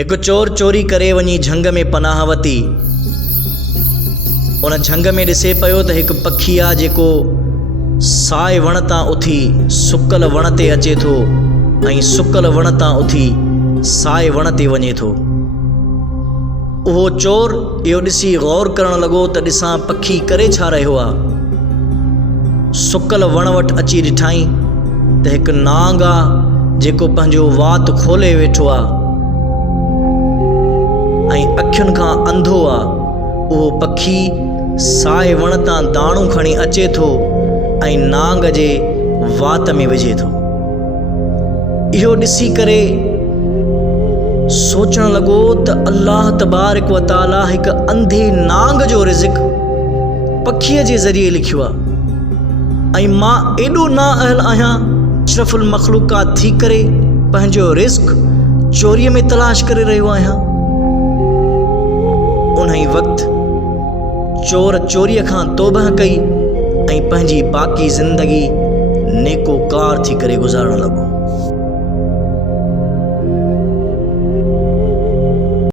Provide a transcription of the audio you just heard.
एक चोर चोरी करे वनी झंग में पनाह वती। उन झंग में ॾिसे पियो त एक पखी आ जेको साए वण तां उथी सुकल वण ते अचे थो ऐं सुकल वण तां उथी साए वण ते वञे थो। उहो चोर इहो ॾिसी गौर करण लॻो त ॾिसां पखी करे छा रहियो आहे। सुकल वण वटि अची ॾिठाई त हिकु नांग आहे जेको पंहिंजो वात खोले वेठो आहे ऐं अखियुनि खां अंधो आहे। उहो पखी साए वण तां दाणो खणी अचे थो ऐं नांग जे वात में विझे थो। इहो ॾिसी करे सोचण लॻो त अल्लाह तबारक व ताला हिकु अंधे नांग जो रिज़्क़ पखीअ जे ज़रिए लिखियो आहे ऐं मां एॾो नाअहल आहियां अशरफुल मखलूक़ात थी करे पंहिंजो रिज़्क़ चोरीअ में तलाश करे रहियो आहियां। उन ई वक़्तु चोर चोरीअ खां तौबह कई ऐं पंहिंजी बाक़ी ज़िंदगी नेकोकार थी करे गुज़ारण लॻो।